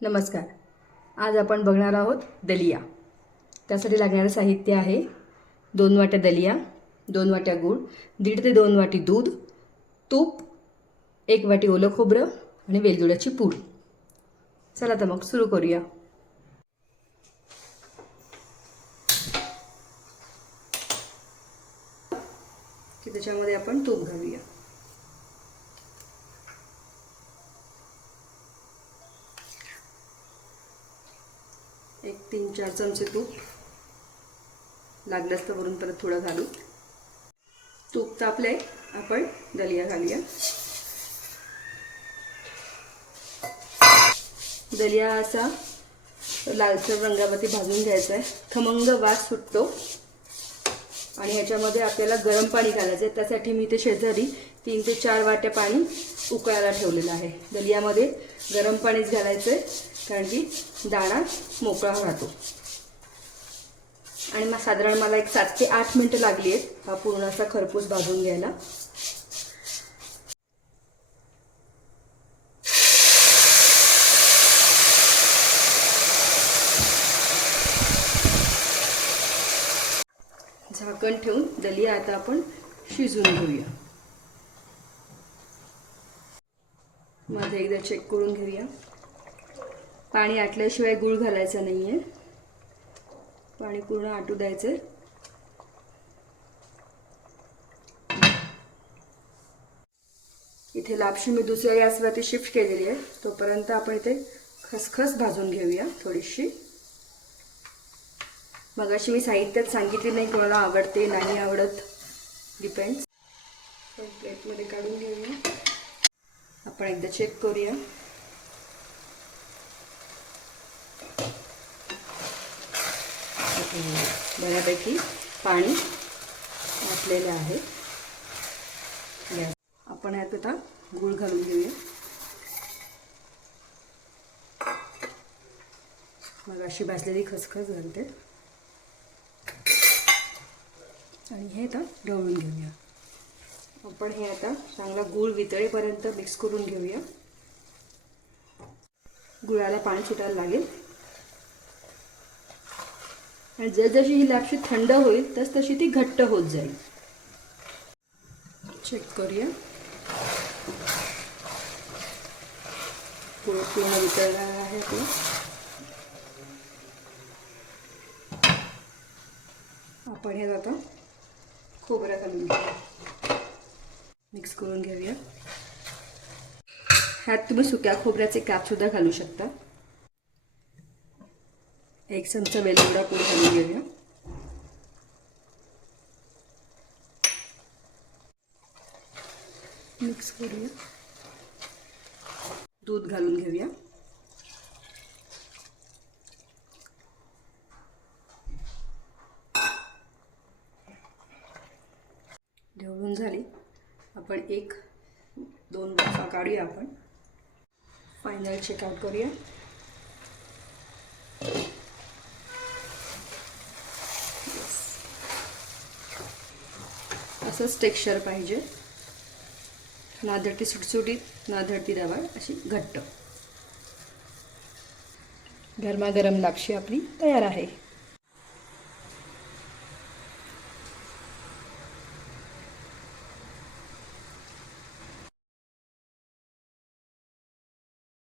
नमस्कार. आज आपण बघणार आहोत दलिया. त्यासाठी लागणारं साहित्य आहे दोन वाट्या दलिया दोन वाट्या गूळ दीड ते दोन वाटी दूध तूप एक वाटी ओलं खोबरं आणि वेलदुड्याची पूड. चला तर मग सुरू करूया. की त्याच्यामध्ये आपण तूप घालूया. एक तीन चार चमचे तूप लागलंच तर वरून परत थोडं घालू. तूप तापलंय आपण दलिया घालूया. दलिया असा लालसर रंगावरती भाजून घ्यायचा आहे खमंग वास सुटतो. आणि ह्याच्यामध्ये आपल्याला गरम पाणी घालायचं आहे. त्यासाठी मी ते शेजारी तीन ते चार वाट्या पाणी उकळायला ठेवलेलं आहे. दलियामध्ये गरम पाणीच घालायचं आहे कारण की दाणा मोकळा राहतो. आणि मग साधारण मला एक सात ते आठ मिनटं लागली आहेत हा पूर्ण असा खरपूस भाजून घ्यायला. झाकण ठेवून दलिया आता आपण शिजवून घेऊया. मध्ये एकदा चेक करून घेऊया. पाणी आटल्याशिवाय गूळ घालायचा नाही आहे पाणी पूर्ण आटू द्यायचं इथे लापशी मी दुसऱ्या गॅसवरती शिफ्ट केलेली आहे. तोपर्यंत आपण इथे खसखस भाजून घेऊया थोडीशी. मगाशी मी साहित्यात सांगितली नाही कोणाला आवडते नाही आवडत. डिपेंड्स प्लेटमध्ये काढून घेऊया. आपण एकदा चेक करूया. बऱ्यापैकी पाणी आटलेलं आहे. गॅस आपण यात आता गूळ घालून घेऊया. मग अशी भाजलेली खसखस घालते. आणि हे आता ढवळून घेऊया. आपण हे आता चांगला गूळ वितळेपर्यंत मिक्स करून घेऊया. गुळाला पाणी सुटायला लागेल. आणि जसजशी ही लापशी थंड होईल तस तशी ती घट्ट होत जाईल. चेक करूया. पूर्ण पूर्ण वितळला आहे आपलं. आपण हे आता खोबऱ्या घालून घेऊया मिक्स करून घेऊया. ह्यात तुम्ही सुक्या खोबऱ्याचे कॅपसुद्धा घालू शकता. एक चमचा वेलदोडा पूड घालून घेऊया. मिक्स करूया. दूध घालून घेऊया ढवळून झाली. आपण एक दोन वाफा काढूया आपण. फायनल चेकआउट करूया. असंच टेक्स्चर पाहिजे. ना धरती सुटसुटीत ना धरती अशी घट्ट. गरमागरम लापशी आपली तयार आहे.